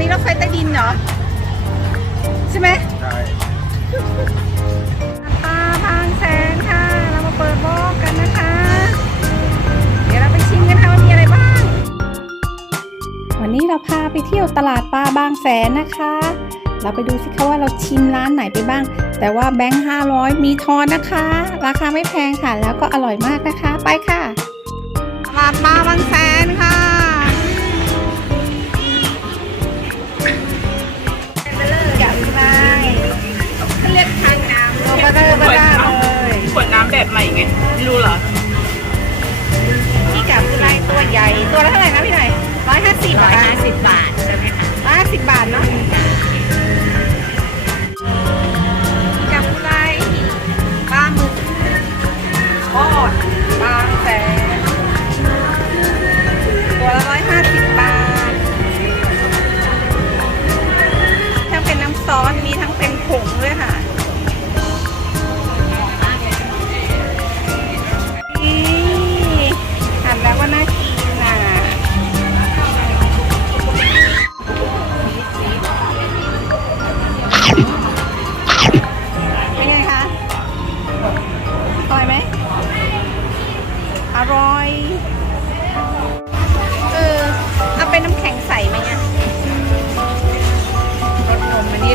นี้รถไฟใต้ดินเหรอ ใช่ไหมใช่ปลาบางแสนค่ะ เรามาเปิดโลกกันนะคะ เดี๋ยวเราไปชิมกันค่ะว่ามีอะไรบ้าง วันนี้เราพาไปเที่ยวตลาดปลาบางแสนนะคะ เราไปดูสิคะว่าเราชิมร้านไหนไปบ้าง แต่ว่าแบงค์ห้าร้อยมีทอนนะคะ ราคาไม่แพงค่ะ แล้วก็อร่อยมากนะคะ ไปค่ะ ตลาดปลาบางแสน ใหม่ไงไม่รู้เหรอ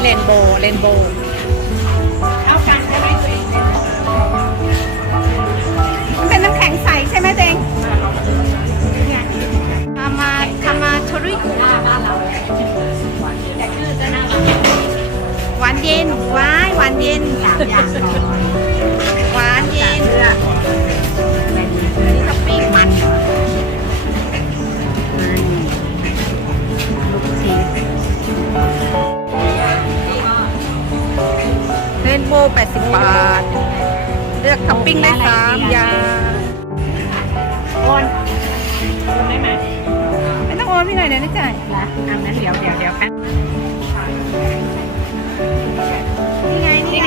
เรนโบว์เรนโบว์เท่ากันใช่ไหมมันเป็นน้ำแข็งใสใช่ไหมเจงทำมาทำมาชรุยหน้าบ้านเราแต่ชื่อจะน่ารักหวานเย็นหวานหวานเย็นสามอย่างก่อน นโบว์80 บาท เลือกท็อปปิ้งได้สามอย่างโอนโอนได้ไหมไม่ต้องโอนพี่หน่อยเดี๋ยวได้จ่ายนะอันนั้นเดี๋ยวเดี๋ยวเดี๋ยวค่ะนี่ไงนี่ไง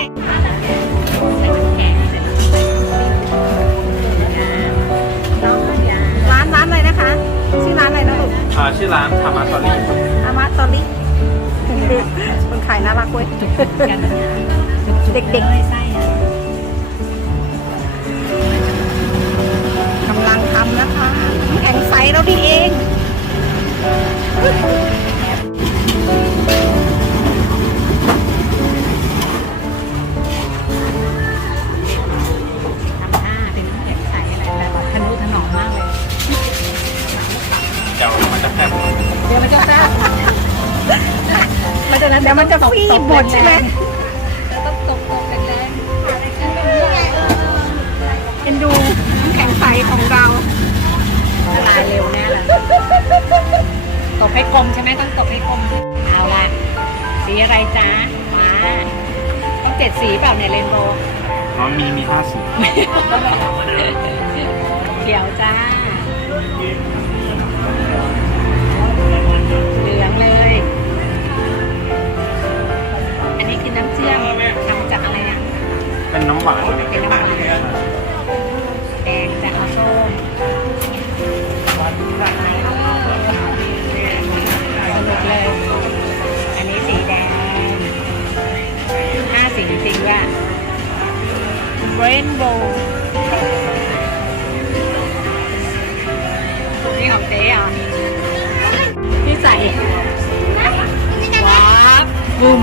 น้องยาร้านร้านอะไรนะคะ ชื่อร้านอะไรนะลูกอ่าชื่อร้านทามาซอรี่ครับอามาตอริคนขายน่ารักเว้ยกัน เด็กไส้อะๆกำลังทำนะคะน้ำแข็งใสเราดีเองทำท่าเป็นน้ำแข็งใสอะไรแบบ ให้กลมใช่ไหมต้องตกให้กลมเอาละสีอะไรจ๊ะฟ้าต้องเจ็ดสีเปล่าเนี่ยเรนโบว์อ๋อมีมีห้าสีเขียวจ้า โบว์นี่ของเจ๊เหรอะที่ใส่ว้าวบุ้ม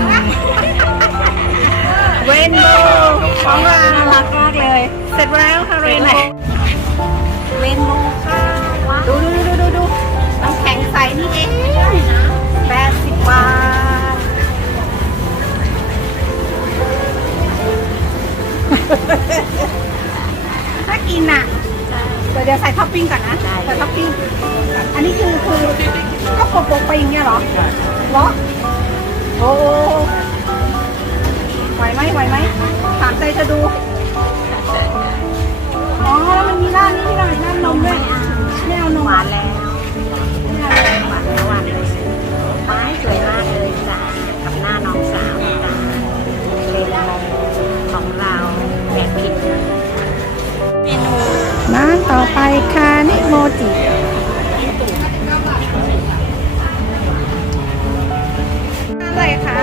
เรนโบว์ของเราน่ารักมากเลย เสร็จแล้วค่ะเรเป็นนไหนโบว์เรนโบ ปปิ้งก่อนนะใส่ท็อปปิ้งอันนี้คือคือก็ปกปกไปอย่างเงี้ยเหรอเหรอโอ้ไหวไหมไหวไหมถามใจจะดูอ๋อแล้วมันมีร้านนี้ที่ร้านร้านนมด้วยไม่เอานมหวานแล้วไม่เอาเลยหวานแล้วหวานเลยไม้สวยมาก ไปคานิโมจิอะไรคะ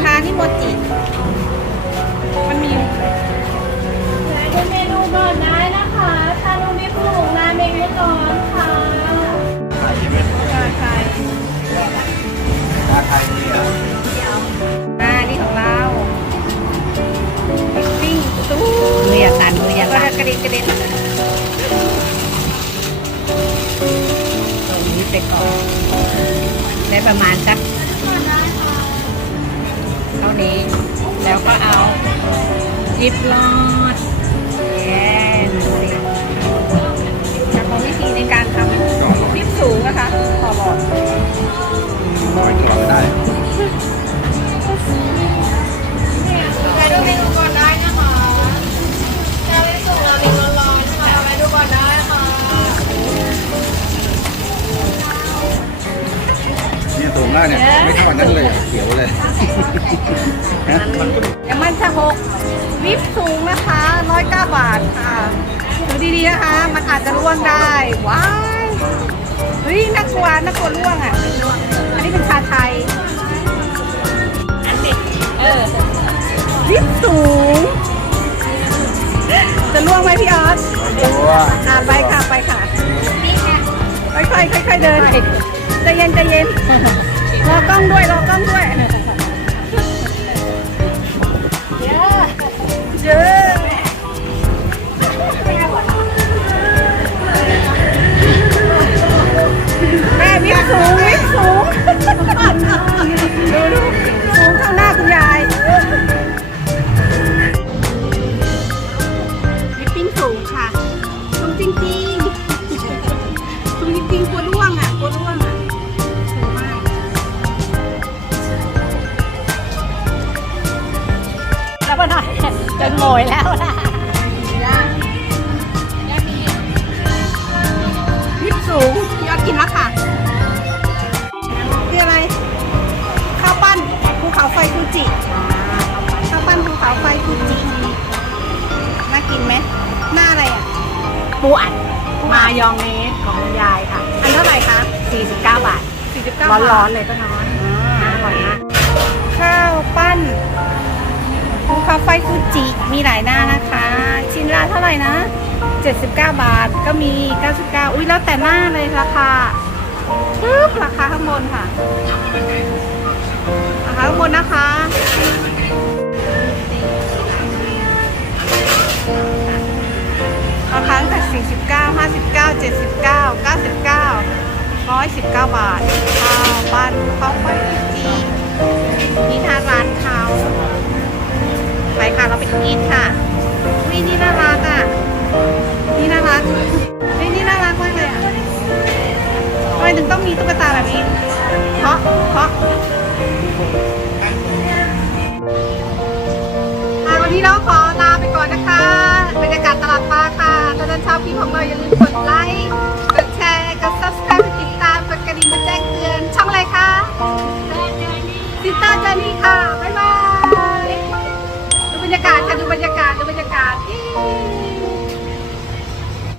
คานิโมจิ มันมีเมนูโปรนได้นะคะคานูมิฟูราเมงมุร้อนค่ะชาไทยชาไทย ระเด็นตรงนี้ไปก่อนได้ประมาณสักเท่านี้ แล้วก็เอายิบลอ เนี่ยตัวหน้าเนี่ยไม่เท่าอันนั้นเลยเขียวเลยนะน้ำมันชะหกวิปสูงนะคะร้อยเก้าบาทค่ะดูดีๆนะคะ มันอาจจะร่วงได้ ว้ายเฮ้ยน่ากลัวน่ากลัวร่วงอะ อันนี้เป็นชาไทยเออวิปสูง จะร่วงไหมพี่ออสตัวอ่าไปค่ะไปค่ะ ค่อยๆค่อยๆเดินใจเย็นใจเย็น รอกล้องด้วยรอกล้องด้วยเยอะเยอะแม่วิ่งสูงวิ่งสูง โงยแล้วนะวิปสูงยอดกินแล้วค่ะคืออะไร ข้าวปั้นภูเขาไฟฟูจิ ข้าวปั้นภูเขาไฟฟูจิ น่ากินไหม หน้าอะไรอะ ปูอัด มายองเนสของคุณยายค่ะ อันเท่าไหร่คะ 49 บาท 49ร้อนๆเลยก็น้อยอร่อยมากข้าวปั้นภูเขา ไฟฟูจิมีหลายหน้านะคะ ชิ้นละเท่าไหร่นะ 79 บาทก็มี 99 อุ้ยแล้วแต่หน้าเลยราคาปึ๊บราคาข้างบนค่ะราคาข้างบนนะคะราคาตั้งแต่49 59 79 99 119 บาทข้าวปั้นข้าวไฟฟูจินี่ทาร้านเขา ไปค่ะ เราไปกินค่ะวินี่น่ารักอะ นี่น่ารักเฮ้ยนี่น่ารักมากเลยอะทำไมถึงต้องมีตุ๊กตาแบบนี้ เพราะ เพราะอะวันนี้เราขอลาไปก่อนนะคะ บรรยากาศตลาดปลาค่ะถ้าท่านชอบคลิปของเราอย่าลืมกดไลค์